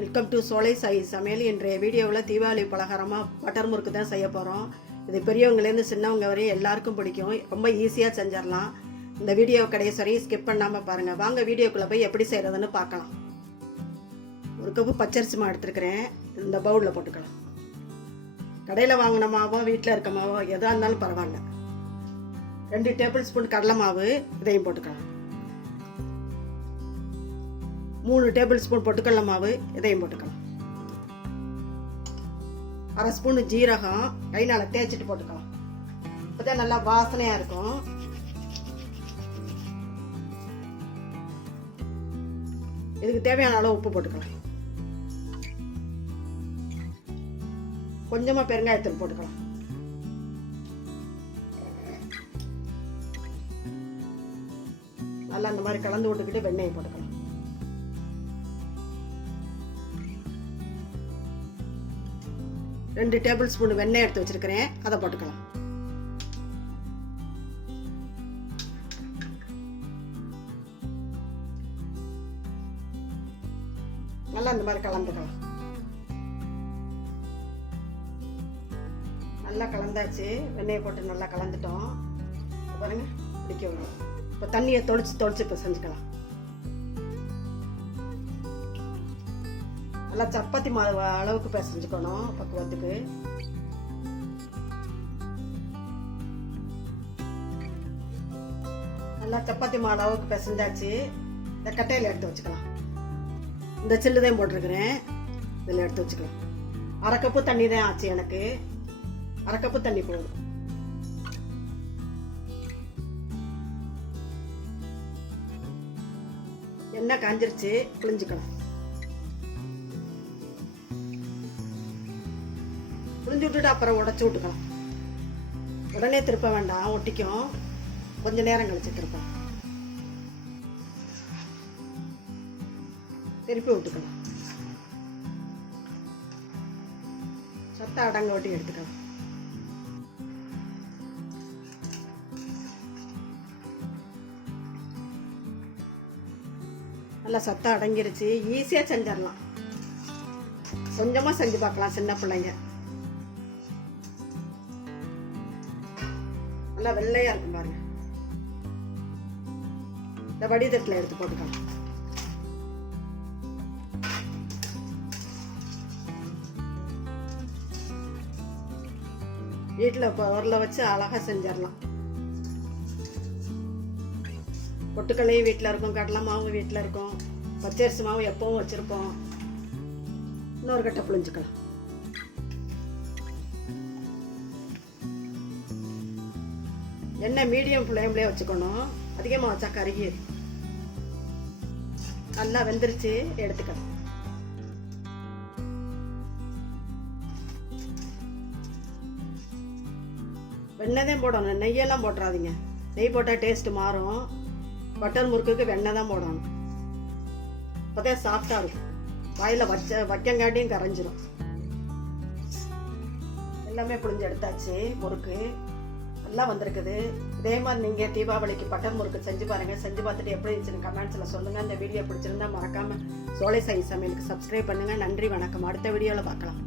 Welcome to சோலை சாய் சமையல். இன்றைய வீடியோவில் தீபாவளி பலகாரமாக பட்டர் முறுக்கு தான் செய்ய போகிறோம். இது பெரியவங்கலேருந்து சின்னவங்க வரையும் எல்லாருக்கும் பிடிக்கும். ரொம்ப ஈஸியாக செஞ்சிடலாம். இந்த வீடியோ கடைசி வரையும் ஸ்கிப் பண்ணாமல் பாருங்கள். வாங்க வீடியோக்குள்ளே போய் எப்படி செய்கிறதுன்னு பார்க்கலாம். ஒரு கப்பு பச்சரிசி மாவு எடுத்துருக்கிறேன். இந்த பவுலில் போட்டுக்கலாம். கடையில் வாங்கின மாவோ வீட்டில் இருக்க மாவோ எதாக இருந்தாலும் பரவாயில்ல. 2 டேபிள் ஸ்பூன் கடலை மாவு இதையும் போட்டுக்கலாம். 3 டேபிள் ஸ்பூன் பொட்டுக்கடலை மாவு இதையும் போட்டுக்கலாம். 1/2 ஸ்பூன் ஜீரகம் கையால் தேய்ச்சிட்டு போட்டுக்கலாம். இப்போதான் நல்லா வாசனையாக இருக்கும். இதுக்கு தேவையான அளவு உப்பு போட்டுக்கலாம். கொஞ்சமாக பெருங்காயத்தூள் போட்டுக்கலாம். நல்லா அந்த மாதிரி கலந்து விட்டுக்கிட்டு வெண்ணெயை போட்டுக்கலாம். ரெண்டு டேபிள் ஸ்பூன் வெண்ணெய் எடுத்து வச்சிருக்கிறேன், அதை போட்டுக்கலாம். நல்லா இந்த மாதிரி கலந்துக்கலாம். நல்லா கலந்தாச்சு. வெண்ணெயை போட்டு நல்லா கலந்துட்டோம். பாருங்க பிடிக்க வரும். இப்போ தண்ணியை தொளிச்சு இப்போ செஞ்சுக்கலாம். நல்லா சப்பாத்தி மாவு அளவுக்கு பிசைஞ்சுக்கணும். பக்குவத்துக்கு நல்லா சப்பாத்தி மாவு அளவுக்கு பிசைஞ்சாச்சு. இந்த கட்டையில் எடுத்து வச்சுக்கலாம். இந்த சில்லுதான் போட்டிருக்கிறேன், இதில் எடுத்து வச்சுக்கலாம். 1/2 கப்பு தண்ணி தான் ஆச்சு எனக்கு. 1/2 கப்பு தண்ணி போதும். எண்ணெய் காஞ்சிருச்சு, புளிஞ்சுக்கலாம். புளிஞ்சு விட்டுட்டு அப்புறம் உடச்சி விட்டுக்கலாம். உடனே திருப்ப வேண்டாம், ஒட்டிக்கும். கொஞ்ச நேரம் கழிச்சு திருப்பம். திருப்பி விட்டுக்கலாம். சத்தா அடங்க ஒட்டி எடுத்துக்கலாம். நல்லா சத்தா அடங்கிருச்சு. ஈஸியாக செஞ்சிடலாம். கொஞ்சமாக செஞ்சு பார்க்கலாம் சின்ன பிள்ளைங்க. நல்லா வெள்ளையா இருக்கும் பாருங்க. இந்த வடிதட்டில் எடுத்து போட்டுக்கலாம். வீட்டில் உரல வச்சு அழகா செஞ்சிடலாம். பொட்டுக்கல்லையும் வீட்டில் இருக்கும், கடலை மாவும் வீட்டில் இருக்கும், பச்சரிசி மாவு எப்பவும் வச்சிருப்போம். இன்னொரு கட்டை புளிஞ்சுக்கலாம். எண்ணெய் மீடியம் ஃப்ளேம்லேயே வச்சுக்கணும். அதிகமாக வச்சா கருகிது. நல்லா வெந்துருச்சு, எடுத்துக்கலாம். வெண்ணெய் தான் போடணும், நெய்யெல்லாம் போட்டுறாதீங்க. நெய் போட்டால் டேஸ்ட் மாறும். பட்டர் முறுக்குக்கு வெண்ணெய் தான் போடணும். அப்போதான் சாஃப்டாக இருக்கும். வாயில் வைக்கங்காட்டியும் கரைஞ்சிரும். எல்லாமே புளிஞ்சு எடுத்தாச்சு. முறுக்கு நல்லா வந்திருக்குது. இதே மாதிரி நீங்கள் தீபாவளிக்கு பட்டர் முறுக்கு செஞ்சு பாருங்கள். செஞ்சு பார்த்துட்டு எப்படி இருந்துச்சுன்னு கமெண்ட்ஸில் சொல்லுங்கள். இந்த வீடியோ பிடிச்சிருந்தா மறக்காமல் சோலை சாய் சமையலுக்கு சப்ஸ்கிரைப் பண்ணுங்கள். நன்றி, வணக்கம். அடுத்த வீடியோவில் பார்க்கலாம்.